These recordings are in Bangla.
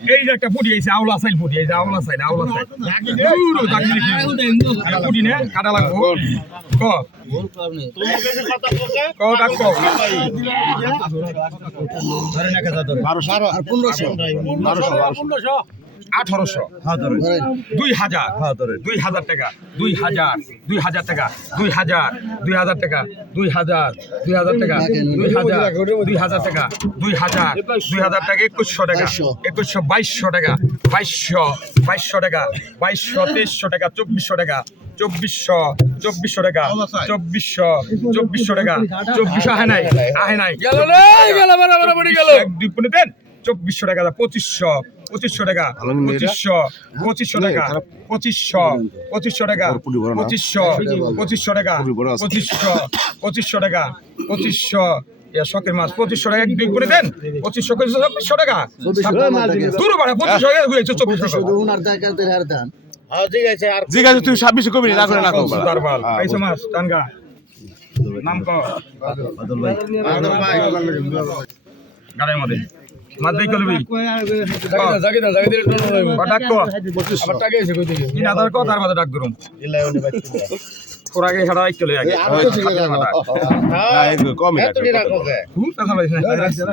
এই যে একটা ফুটি আছে আওলা সাইল ফুটি এই যে আওলা সাইল পুরো দাগি ফুটি নে কাটা লাগবো ক ক ডাক ক 1800 2000 2000 টাকা 2000 2000 টাকা 2000 2000 টাকা 2000 2000 টাকা 2000 টাকা 2000 2000 টাকা 2100 টাকা 2100 2200 টাকা 2200 টাকা 2200 টাকা 2300 টাকা 2400 টাকা 2400 টাকা 2400 আহে নাই গেল বরাবর গেল এক দুই পনে দেন 2400 টাকা 2500 টাকা 2500 টাকা 2500 টাকা 2500 টাকা 2500 টাকা 2500 শখের মাছ 2500 টাকা এক দুই করে দেন 2500 টাকা দূর বাড়া 2500 টাকা ঘুরেছে 2400 টাকা ঠিক আছে তুই 26 কবি না করে না কো দরবার পয়সা মাছ টানগা নাম ক গাড়ির মধ্যে মাছ দেই করবি জাগি ডাক কো আবার টাকা এসে কই দিকে 3000 কো তার মধ্যে ডাক ধরুম তোর আগে হেডা এক চলে আগে না এই কম না খুব টাকা পাইছ না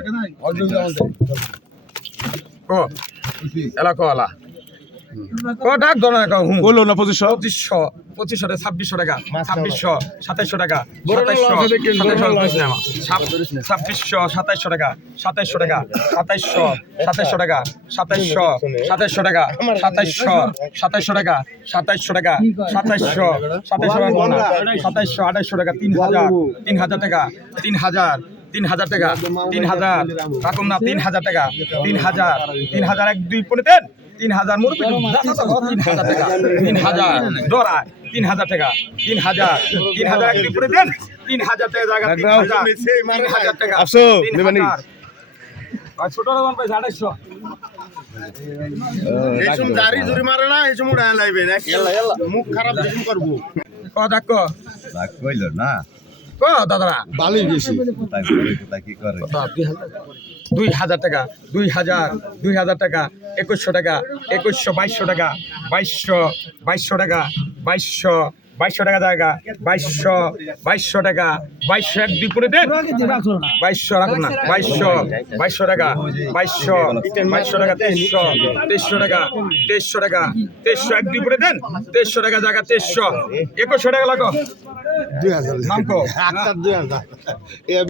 কো এলা কো আলা কো ডাক ধর না কো বলো না 2500 2500 2600 টাকা 2600 2700 টাকা 2700 টাকা 2700 টাকা 2700 টাকা 2700 টাকা 2700 টাকা 2700 টাকা 2800 টাকা 3000 টাকা 3000 টাকা 3000 রাখুন না 3000 টাকা 3000 এক দুই পনে দেন 3000 মুরুবি 3000 টাকা 3000 ডরা 3000 টাকা 3000 এক দুই পনে দেন 3000 টাকা জায়গা 3000 টাকা আসো নেবানি আর ছোট রকম পয়সা 2800 এসম জারি জুরি মারে না এসম উড়ায় লাইবে না মুখ খারাপ দেখুন করব ক ডাক ক লাগ কইল না ক দাদা বালি বেশি তাই করে তো কি করে 2000 টাকা 2000 টাকা 2100 টাকা 2200 টাকা 2200 টাকা 2200 টাকা জায়গা 2200 টাকা 2200 এক দুই করে দেন 2200 রাখুন না 2200 টাকা 2200 টাকা 2300 টাকা 2300 এক দুই করে দেন 2300 টাকা জায়গা 2300 2100 টাকা লাগো 2000 নাম কো 2000